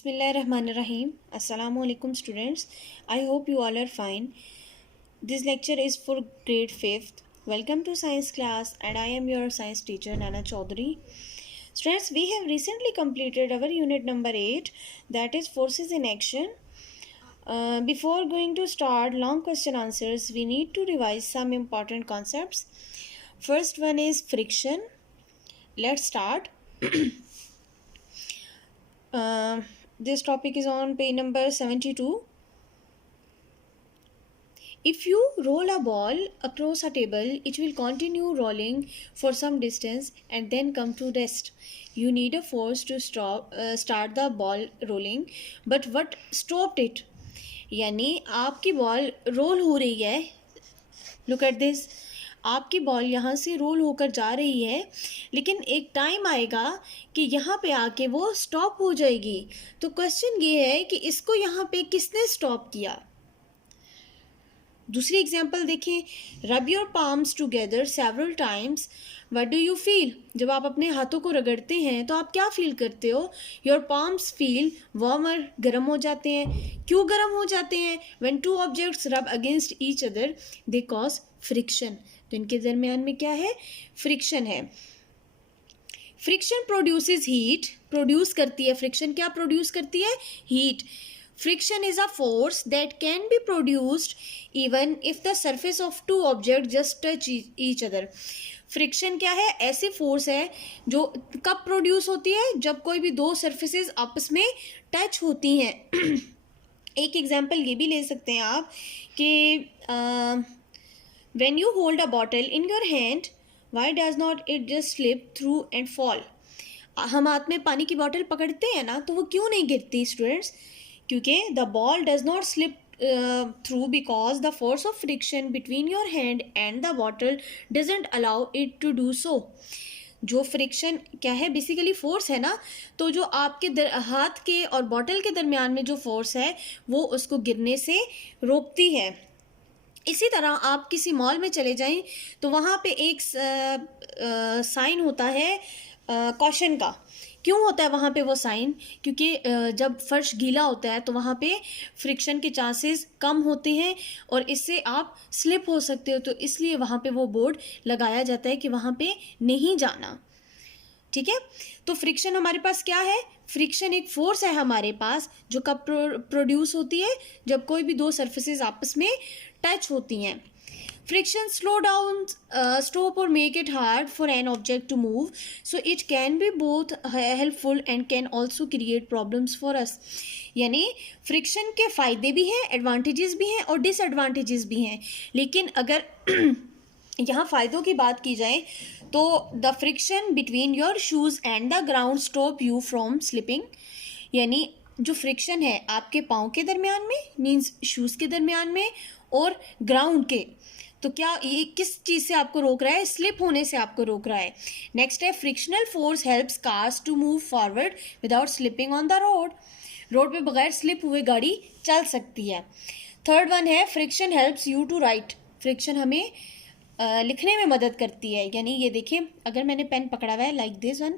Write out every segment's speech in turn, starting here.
Bismillahirrahmanirrahim. Assalamu alaikum students. I hope you all are fine. This lecture is for grade 5th. Welcome to science class and I am your science teacher Nana Chaudhary. Students, we have recently completed our unit number 8, that is forces in action. Before going to start long question answers, we need to revise some important concepts. First one is friction. Let's start. This topic is on page number 72. If you roll a ball across a table, it will continue rolling for some distance and then come to rest. You need a force to start the ball rolling, but what stopped it? यानी आपकी ball role हो रही है. Look at this. आपकी ball यहाँ से role होकर जा रही है, लेकिन एक टाइम आएगा कि यहाँ पे आके वो स्टॉप हो जाएगी. तो क्वेश्चन ये है कि इसको यहाँ पे किसने स्टॉप किया. दूसरी एग्जांपल देखें. Rub your palms together several times. What do you feel? जब आप अपने हाथों को रगड़ते हैं तो आप क्या फील करते हो? Your palms feel warmer. गर्म हो जाते हैं. क्यों गर्म हो जाते हैं? व्हेन टू ऑब्जेक्ट्स रब against each other they cause friction. तो इनके दरमियान में क्या है? फ्रिक्शन है. Friction produces heat. प्रोड्यूस करती है फ्रिक्शन. क्या प्रोड्यूस करती है? Heat. Friction is a force that can be produced even if the surface of two objects just touch each other. Friction क्या है? ऐसी फोर्स है जो कब प्रोड्यूस होती है? जब कोई भी दो सरफेसेस आपस में टच होती हैं. एक एग्जांपल ये भी ले सकते हैं आप कि when you hold a bottle in your hand, why does not it just slip through and fall? हम हाथ में पानी की बॉटल पकड़ते हैं ना, तो वो क्यों नहीं गिरती स्टूडेंट्स? क्योंकि the ball does not slip through because the force of friction between your hand and the bottle doesn't allow it to do so. जो फ्रिक्शन क्या है? बेसिकली फोर्स है ना. तो जो आपके हाथ के और बॉटल के दरमियान में जो फोर्स है वो उसको गिरने से रोकती है. इसी तरह आप किसी मॉल में चले जाएं तो वहाँ पे एक साइन होता है कॉशन का. क्यों होता है वहाँ पे वो साइन? क्योंकि जब फर्श गीला होता है तो वहाँ पे फ्रिक्शन के चांसेस कम होते हैं और इससे आप स्लिप हो सकते हो. तो इसलिए वहाँ पे वो बोर्ड लगाया जाता है कि वहाँ पे नहीं जाना. ठीक है. तो फ्रिक्शन हमारे पास क्या है? फ्रिक्शन एक फोर्स है हमारे पास जो कब प्रोड्यूस होती है? जब कोई भी दो सरफेसेस आपस में टच होती हैं. Friction slow down, stop or make it hard for an object to move. So it can be both helpful and can also create problems for us. यानी फ्रिक्शन के फ़ायदे भी हैं, एडवांटेजेस भी हैं और डिसएडवांटेजेस भी हैं. लेकिन अगर यहाँ फ़ायदों की बात की जाए तो the friction between your shoes and the ground stop you from slipping. यानी जो फ्रिक्शन है आपके पाँव के दरमियान में, मीन्स शूज़ के दरमियान में और ग्राउंड के, तो क्या ये किस चीज़ से आपको रोक रहा है? स्लिप होने से आपको रोक रहा है. नेक्स्ट है frictional force helps cars to move forward without slipping on the road. Road पे बगैर स्लिप हुए गाड़ी चल सकती है. थर्ड वन है friction helps you to write. Friction हमें लिखने में मदद करती है. यानी ये देखिए, अगर मैंने पेन पकड़ा हुआ है लाइक दिस वन,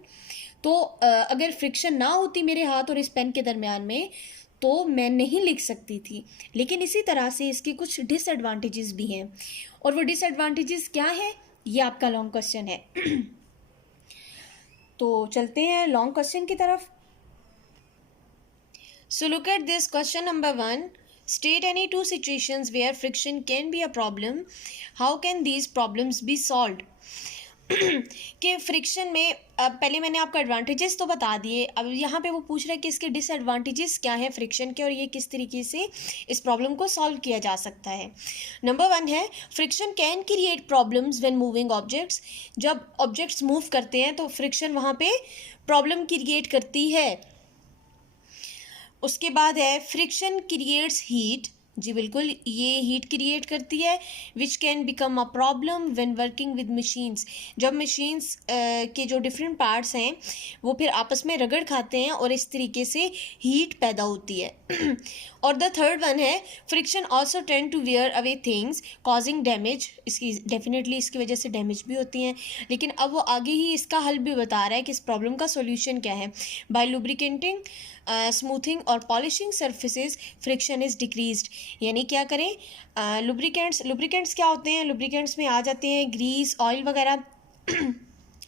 तो अगर फ्रिक्शन ना होती मेरे हाथ और इस पेन के दरमियान में तो मैं नहीं लिख सकती थी. लेकिन इसी तरह से इसके कुछ डिसएडवांटेजेस भी हैं. और वो डिसएडवांटेजेस क्या है? ये आपका लॉन्ग क्वेश्चन है. तो चलते हैं लॉन्ग क्वेश्चन की तरफ. So look at this question number 1. State any two situations where friction can be a problem. How can these problems be solved? कि फ्रिक्शन में पहले मैंने आपको एडवांटेजेस तो बता दिए. अब यहाँ पे वो पूछ रहा है कि इसके डिसएडवांटेजेस क्या है फ्रिक्शन के और ये किस तरीके से इस प्रॉब्लम को सॉल्व किया जा सकता है. नंबर 1 है friction can create problems when moving objects. जब ऑब्जेक्ट्स मूव करते हैं तो फ्रिक्शन वहाँ पे प्रॉब्लम क्रिएट करती है. उसके बाद है फ्रिक्शन क्रिएट्स हीट. जी बिल्कुल, ये हीट क्रिएट करती है which can become a problem when working with machines. जब मशीन्स के जो डिफरेंट पार्ट्स हैं वो फिर आपस में रगड़ खाते हैं और इस तरीके से हीट पैदा होती है. और द थर्ड वन है friction also tend to wear away things causing damage. इसकी डेफिनेटली इसकी वजह से डैमेज भी होती हैं. लेकिन अब वो आगे ही इसका हल भी बता रहा है कि इस प्रॉब्लम का सोल्यूशन क्या है. बाय लुब्रिकेटिंग स्मूथिंग और polishing surfaces friction is decreased. यानी क्या करें, लुब्रिकेंट्स क्या होते हैं, लुब्रिकेंट्स में आ जाते हैं ग्रीस, ऑयल वगैरह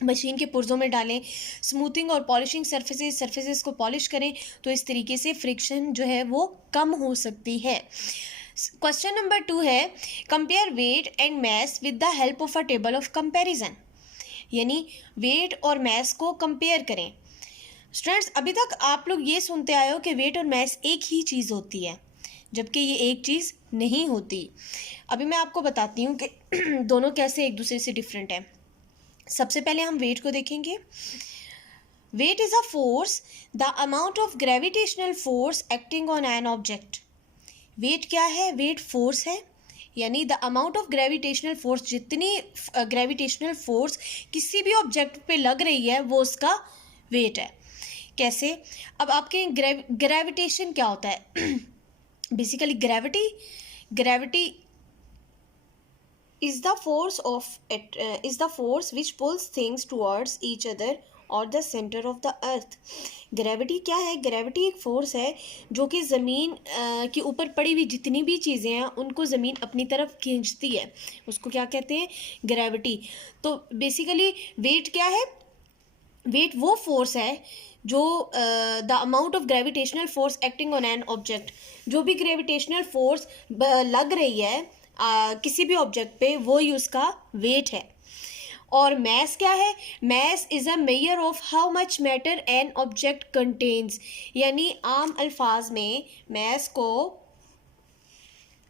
मशीन के पुर्जों में डालें। स्मूथिंग और पॉलिशिंग सर्फेसिस को पॉलिश करें, तो इस तरीके से फ्रिक्शन जो है वो कम हो सकती है। क्वेश्चन नंबर 2 है, compare weight and mass with the help of a table of comparison. यानी वेट और मैस को कंपेयर करें। स्टूडेंट्स, अभी तक आप लोग ये सुनते आए हो कि वेट और मैस एक ही चीज़ होती है, जबकि ये एक चीज़ नहीं होती। अभी मैं आपको बताती हूँ कि दोनों कैसे एक दूसरे से डिफरेंट है। सबसे पहले हम वेट को देखेंगे। Weight is a force, the amount of gravitational force acting on an object. Weight क्या है, वेट फोर्स है, यानी the amount of gravitational force, जितनी ग्रेविटेशनल फोर्स किसी भी ऑब्जेक्ट पे लग रही है वो उसका वेट है। कैसे, अब आपके ग्रेविटेशन क्या होता है basically gravity is the force which pulls things towards each other or the center of the earth। Gravity क्या है, ग्रेविटी एक फोर्स है जो कि ज़मीन के ऊपर पड़ी हुई जितनी भी चीज़ें हैं उनको ज़मीन अपनी तरफ खींचती है, उसको क्या कहते हैं, ग्रेविटी। तो बेसिकली वेट क्या है, वेट वो फोर्स है जो the amount of gravitational force acting on an object, जो भी ग्रेविटेशनल फोर्स लग रही है किसी भी ऑब्जेक्ट पे, वो ही उसका वेट है। और मैस क्या है, mass is a measure of how much matter an object contains. यानी आम अल्फाज में मैस को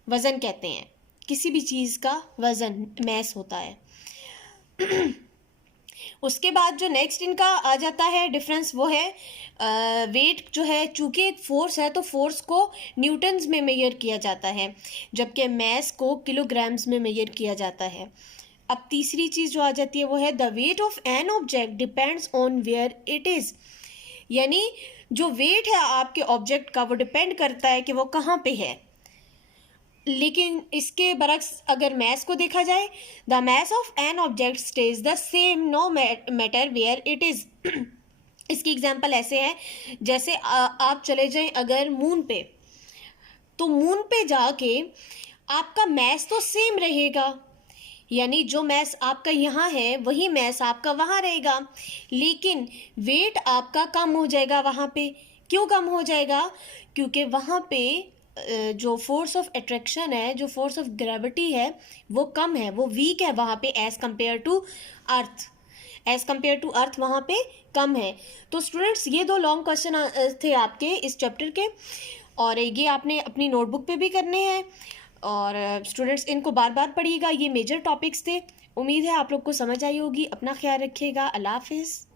वज़न कहते हैं, किसी भी चीज़ का वज़न मैस होता है। उसके बाद जो नेक्स्ट इनका आ जाता है डिफरेंस, वो है वेट जो है, चूँकि एक फोर्स है तो फोर्स को न्यूटन्स में मेजर किया जाता है, जबकि मैस को किलोग्राम्स में मेजर किया जाता है। अब तीसरी चीज़ जो आ जाती है वो है the weight of an object depends on where it is. यानी जो वेट है आपके ऑब्जेक्ट का वो डिपेंड करता है कि वो कहाँ पे है। लेकिन इसके बरक्स अगर मैस को देखा जाए, the mass of an object stays the same no matter where it is. इसकी एग्जांपल ऐसे है, जैसे आप चले जाएं अगर मून पे, तो मून पे जाके आपका मैस तो सेम रहेगा, यानी जो मैस आपका यहाँ है वही मैस आपका वहाँ रहेगा, लेकिन वेट आपका कम हो जाएगा वहाँ पे। क्यों कम हो जाएगा, क्योंकि वहाँ पे जो फोर्स ऑफ अट्रैक्शन है, जो फोर्स ऑफ ग्रेविटी है वो कम है, वो वीक है वहाँ पे एज़ कम्पेयर टू अर्थ वहाँ पे कम है। तो स्टूडेंट्स, ये दो लॉन्ग क्वेश्चन थे आपके इस चैप्टर के, और ये आपने अपनी नोटबुक पे भी करने हैं। और स्टूडेंट्स, इनको बार बार पढ़िएगा, ये मेजर टॉपिक्स थे। उम्मीद है आप लोग को समझ आई होगी। अपना ख्याल रखिएगा। अल्लाह हाफिज़।